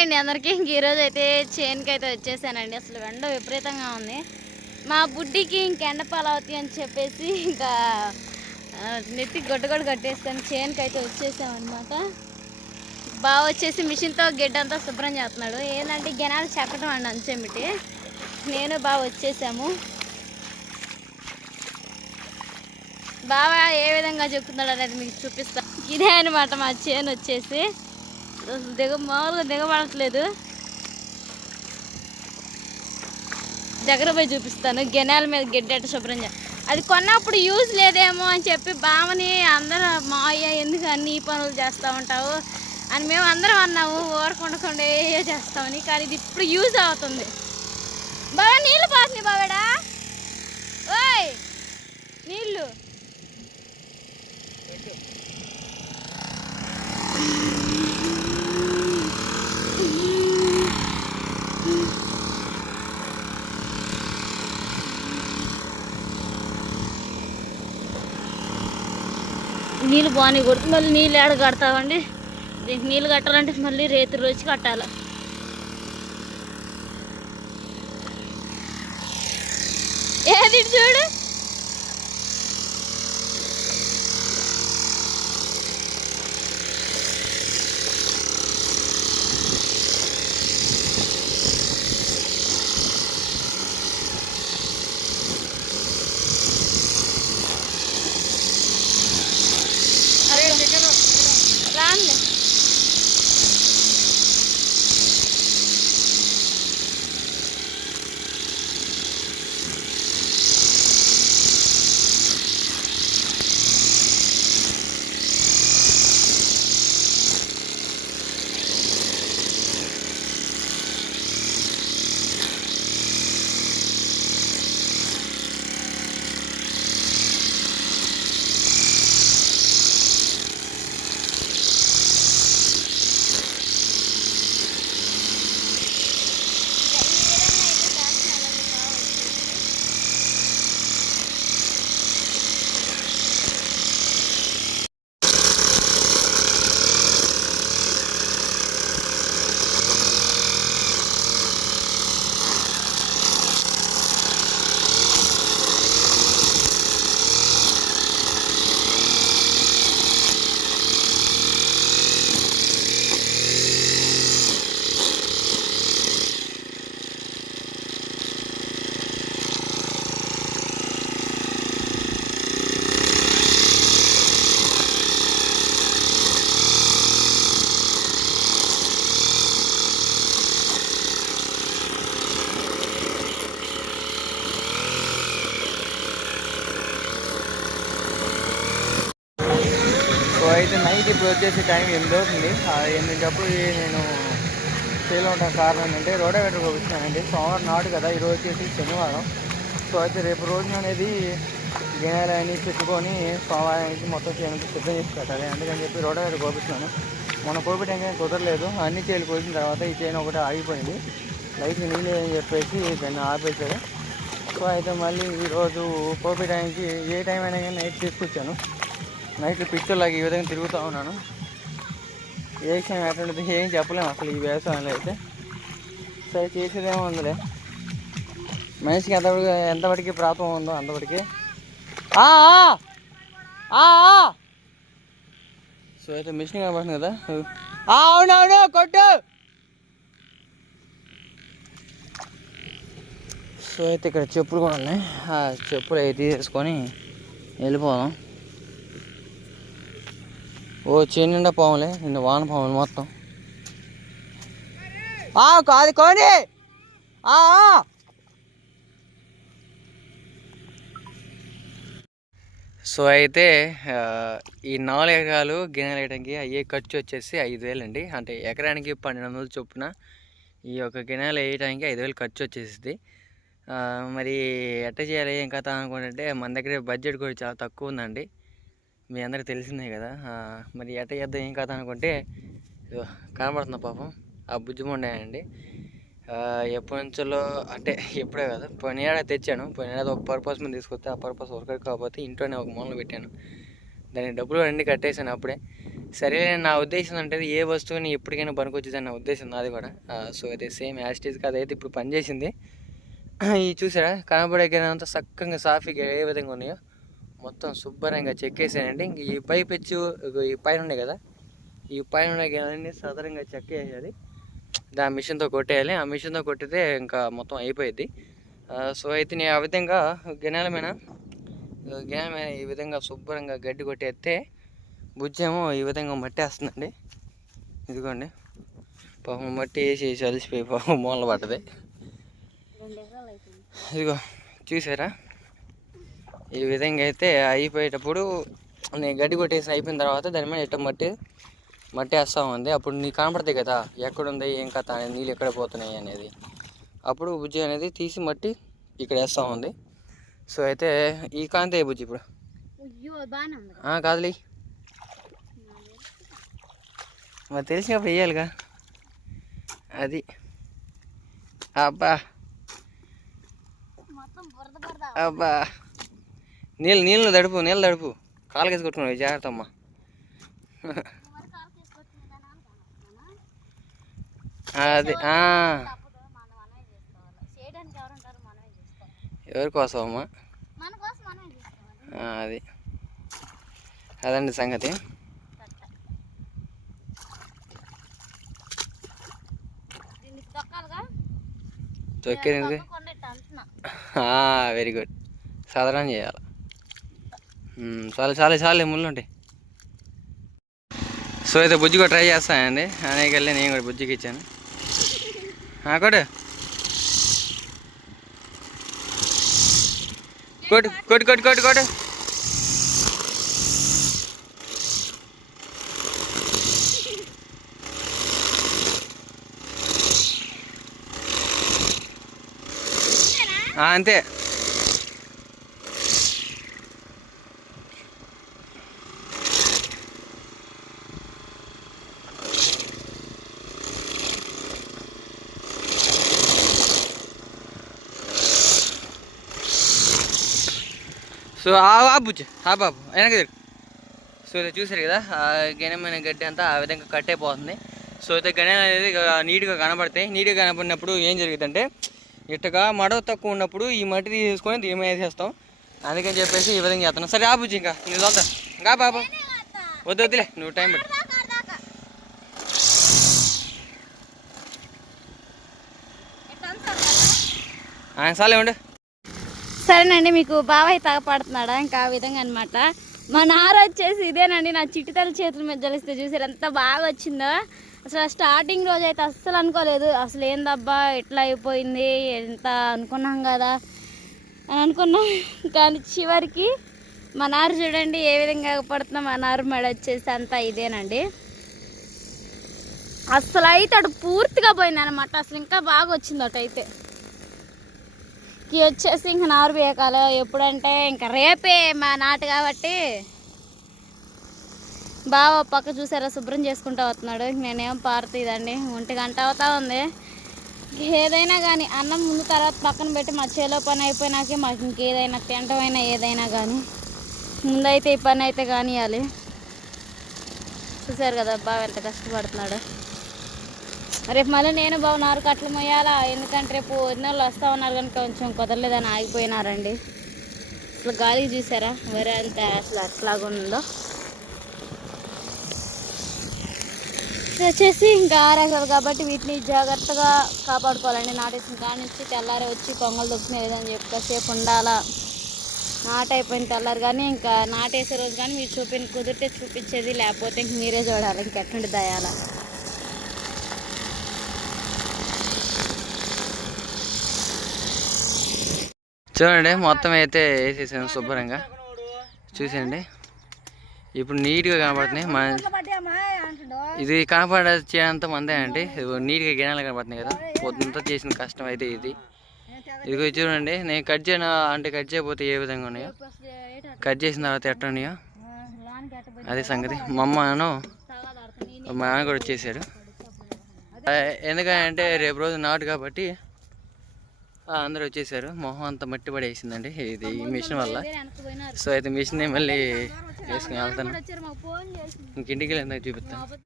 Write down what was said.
అండి అందరికీ ఇంక ఈరోజు అయితే చేనుకి అయితే వచ్చేసానండి. అసలు ఎండ విపరీతంగా ఉంది. మా బుడ్డికి ఇంక ఎండ పాలవుతాయి అని చెప్పేసి ఇంకా నెత్తికి గొడ్డ కట్టేస్తాను. కట్టేసుకొని చేనుకి అయితే వచ్చేసామన్నమాట. బాగా వచ్చేసి మిషన్తో గిడ్డంతా శుభ్రం చేస్తున్నాడు. ఏంటంటే గెనాలు చెప్పడం అండి అంచెమిటి. నేను బాగా వచ్చేసాము. బాగా ఏ విధంగా చెప్తున్నాడు అనేది మీకు చూపిస్తాను ఇదే అనమాట మా చేను వచ్చేసి. అసలు దిగ మామూలుగా దిగబడట్లేదు. దగ్గర పోయి చూపిస్తాను. గెనాల మీద గెడ్డట శుభ్రం అది కొన్నప్పుడు యూజ్ లేదేమో అని చెప్పి బావని అందరూ మా అయ్య ఎందుకు అన్ని ఈ పనులు చేస్తూ ఉంటావు? అని మేము అందరం అన్నాము. ఓరకుండకుండా ఏ చేస్తామని. కానీ ఇది ఇప్పుడు యూజ్ అవుతుంది. బాగా నీళ్ళు పోతుంది బావాడా. ఓయ్ నీళ్ళు. నీళ్ళు బాగానే కొడుతు మళ్ళీ నీళ్ళు ఏడ కడతామండి దీనికి నీళ్ళు కట్టాలంటే మళ్ళీ రేతి రోజు కట్టాలి. ఏది చూడు? ఇప్పుడు వచ్చేసి టైం ఎనిమిది అవుతుంది ఆ ఎనిమిదిటప్పుడు నేను ఫెయిల్ అవడం కారణం ఏంటంటే రోడవేటర్ పంపిస్తున్నానండి సోమవారం నాడు కదా ఈరోజు వచ్చేసి శనివారం. సో అయితే రేపు రోజున అనేది గినాలని అన్ని పెట్టుకొని సోమవారానికి మొత్తం చేయడానికి సిద్ధం చేసి పెట్టాలి అందుకని చెప్పి రోడవేటర్ కోపిస్తున్నాను మొన్న కోపించడానికి కుదరలేదు. అన్ని చేయలు కోసిన తర్వాత ఈ చైన్ ఒకటి ఆగిపోయింది. లైట్ నీళ్ళు అని చెప్పేసి దాన్ని ఆపేశారు. సో అయితే మళ్ళీ ఈరోజు కోపిటానికి ఏ టైం అయినా కానీ నైట్ తీసుకొచ్చాను. నైట్ పిక్చర్లాగా ఈ విధంగా తిరుగుతూ ఉన్నాను. ఏ విషయం ఎట్లా ఏం చెప్పలేము అసలు ఈ వ్యవసాయంలో అయితే. సరే చేసేదేమో ఉందిలే. మనిషికి ఎంత ఎంతవరకు ప్రాప్తం ఉందో అంతవరకు ఆ! సో అయితే మిషన్ కనబడుతుంది కదా. అవునవును కొట్టు. సో అయితే ఇక్కడ చెప్పులు కూడా ఉన్నాయి. ఆ చెప్పులు అయితే తీసేసుకొని వెళ్ళిపోదాం. ఓ చేను నిండా పాములే నిండా వాన పాములు మొత్తం. ఆ కాదు కోని ఆ సో అయితే ఈ నాలుగు ఎకరాలు గిన్నెలు వేయడానికి అయ్యే ఖర్చు వచ్చేసి ఐదు వేలు అండి. అంటే ఎకరానికి పన్నెండు వందలు చొప్పున ఈ యొక్క గిన్నెలు వేయడానికి ఐదు వేలు ఖర్చు వచ్చేసింది మరి ఎట్ట చేయాలి ఏం కథ అనుకుంటే మన దగ్గర బడ్జెట్ కూడా చాలా తక్కువ ఉందండి. మీ అందరికి తెలిసిందే కదా. మరి ఎట్ట చేద్దాం ఏం కథ అనుకుంటే ఇదిగో కనబడుతుంది పాపం. ఆ బుజ్జిమండండి ఎప్పటి నుంచో అంటే ఎప్పుడే కదా పోయిన తెచ్చాను. పోయిన ఏడాది ఒక పర్పస్ మీద తీసుకొస్తే ఆ పర్పస్ వర్క్ కాకపోతే ఇంట్లోనే ఒక మూలన పెట్టాను. దాన్ని డబ్బులు అన్నీ కట్టేసాను అప్పుడే. సరే నా ఉద్దేశం అంటే ఏ వస్తువుని ఎప్పటికైనా పనికొచ్చేదని నా ఉద్దేశం నాది కూడా. సో అయితే సేమ్ యాస్టీజ్గా అదైతే ఇప్పుడు పనిచేసింది. ఈ చూసారా కనబడే అంతా చక్కగా సాఫీగా ఏ విధంగా ఉన్నాయో. మొత్తం శుభ్రంగా చెక్కేసానండి. ఇంక ఈ పైప్ ఇచ్చు ఈ పైన ఉన్నాయి కదా ఈ పైన ఉన్నాయి కదండి సదరంగా చెక్కేయాలి. దాని మిషన్తో కొట్టేయాలి. ఆ మిషన్తో కొట్టితే ఇంకా మొత్తం అయిపోయింది సో అయితే నేను ఆ విధంగా గిన్నెల మీద గిన్నెల మీద ఈ విధంగా శుభ్రంగా గడ్డి కొట్టేస్తే బుజ్జేమో ఈ విధంగా మట్టి వేస్తుందండి ఇదిగోండి. పాపం మట్టి వేసి అలసిపోయి పాపం మూల పడ్డది. ఇదిగో చూసారా? ఈ విధంగా అయితే అయిపోయేటప్పుడు నేను గడ్డి కొట్టేసి అయిపోయిన తర్వాత దాని మీద ఇట్ట మట్టి మట్టి వేస్తూ ఉంది. అప్పుడు నీకు కనపడతాయి కదా ఎక్కడుంది ఏం కథ అనేది నీళ్ళు ఎక్కడ పోతున్నాయి అనేది. అప్పుడు బుజ్జి అనేది తీసి మట్టి ఇక్కడ వేస్తూ ఉంది. సో అయితే ఈ కాంతే బుజ్జి ఇప్పుడు? కాదులే. మరి తెలిసినప్పుడు వేయాలిగా. అది. అబ్బా. అబ్బా. నీళ్ళు నీళ్ళు తడుపు నీళ్ళు తడుపు. కాలుకేసి కొట్టుకున్నావు జాగ్రత్త అమ్మా. అది ఎవరు కోసం అమ్మా అది. అదండి సంగతి. తొక్కేది వెరీ గుడ్. సాధారణ చేయాలి. చాలా చాలు చాలా ముళ్ళు ఉంటాయి. సో అయితే బుజ్జి కూడా ట్రై చేస్తానండి. అనేక వెళ్ళి నేను కూడా బుజ్జికి ఇచ్చాను. ఆ, కొడు కొట్టు కొట్టు కొట్టు కొడు కొట్టు. అంతే. సో ఆ బుజ్జి ఆ బాబు వెనక్కి తిరుగు. సో ఇది చూసారు కదా ఆ గెనమైన గడ్డి అంతా ఆ విధంగా కట్ అయిపోతుంది సో అయితే గణె అనేది నీట్గా కనబడతాయి. నీట్గా కనబడినప్పుడు ఏం జరుగుతుందంటే ఇట్టగా మడవ తక్కువ ఉన్నప్పుడు ఈ మట్టి తీసుకొని దీని వేసేస్తాం. అందుకని చెప్పేసి ఈ విధంగా చేస్తున్నాం. సరే ఆ బుజ్జి ఇంకా నువ్వు చదువుతా ఇంకా బాబు వద్దు వద్దులే నువ్వు టైం పెట్టు. ఆ, చాలే ఉండు. సరేనండి మీకు బాబాయ్ తాగపడుతున్నాడా? ఇంకా ఆ విధంగా అనమాట మా నార వచ్చేసి ఇదేనండి నా చిట్టితల చేతుల మీద జలిస్తే చూసారు ఎంత బాగా వచ్చిందో. అసలు స్టార్టింగ్ రోజు అయితే అస్సలు అనుకోలేదు. అసలు ఏందబ్బా ఎట్లా అయిపోయింది ఎంత అనుకున్నాం కదా అని అనుకున్నాం. కానీ చివరికి మా నారు చూడండి ఏ విధంగా పడుతుందో మా నారు మెడ వచ్చేసి అంతా ఇదేనండి. అసలు అయితే అటు పూర్తిగా పోయింది అనమాట అసలు ఇంకా బాగా వచ్చింది అటు అయితే వచ్చేసి ఇంక నారు వేయకాలు ఎప్పుడంటే ఇంకా రేపే మా నాటు కాబట్టి. బావ పక్క చూసారా శుభ్రం చేసుకుంటూ వస్తున్నాడు. నేనేం పారుతుందండి ఒంటి గంట అవుతా ఉంది. ఏదైనా కానీ అన్నం ముందు తర్వాత పక్కన పెట్టి మా చేలో పని అయిపోయినాకే మాకు ఇంకేదైనా తింటమైనా ఏదైనా కానీ ముందైతే ఈ పని అయితే కానివ్వాలి చూసారు కదా బావ ఎంత కష్టపడుతున్నాడు. రేపు మళ్ళీ నేను బాబు నారు కట్టలు మొయ్యాలా ఎందుకంటే రేపు ఎన్నోళ్ళు వస్తా ఉన్నారు కనుక కొంచెం కుదరలేదని ఆగిపోయినారండి. అసలు గాలికి చూసారా? వేరే అంత అసలు అట్లాగుందో వచ్చేసి ఇంకా ఆరేసారు కాబట్టి వీటిని జాగ్రత్తగా కాపాడుకోవాలండి. నాటేసిన కాడి నుంచి తెల్లారి వచ్చి కొంగలు దొక్కునే లేదని చెప్పి కాసేపు ఉండాలా? నాట్ అయిపోయిన తెల్లారు కానీ ఇంకా నాటేసే రోజు కానీ మీరు చూపిన కుదిరితే చూపించేది లేకపోతే ఇంక మీరే చూడాలి. ఇంకెట్టుండి దయాలా చూడండి మొత్తం అయితే వేసేసాను శుభ్రంగా. చూసండి ఇప్పుడు నీట్గా కనపడుతున్నాయి. మన ఇది కనపడేంత మందే అండి. నీట్గా గిన్నెలు కనబడుతున్నాయి కదా. పొద్దుంతా చేసిన కష్టం అయితే ఇది. ఇదిగో ఇది చూడండి నేను కట్ చేయను అంటే కట్ చేయకపోతే ఏ విధంగా ఉన్నాయో. కట్ చేసిన తర్వాత ఎట్లా ఉన్నాయో. అదే సంగతి. మా అమ్మను మా నాన్న కూడా వచ్చేసాడు. ఎందుకంటే రేపు రోజు నాటు కాబట్టి అందరూ వచ్చేసారు. మొహం అంతా మట్టి పడేసిందండి. ఇది ఈ మిషన్ వల్ల. సో అయితే మిషన్ మళ్ళీ వేసుకుని వెళ్తాను. వచ్చారు. మాకు ఫోన్ చేసి ఇంక ఇంటికి వెళ్ళి చూపిస్తాను.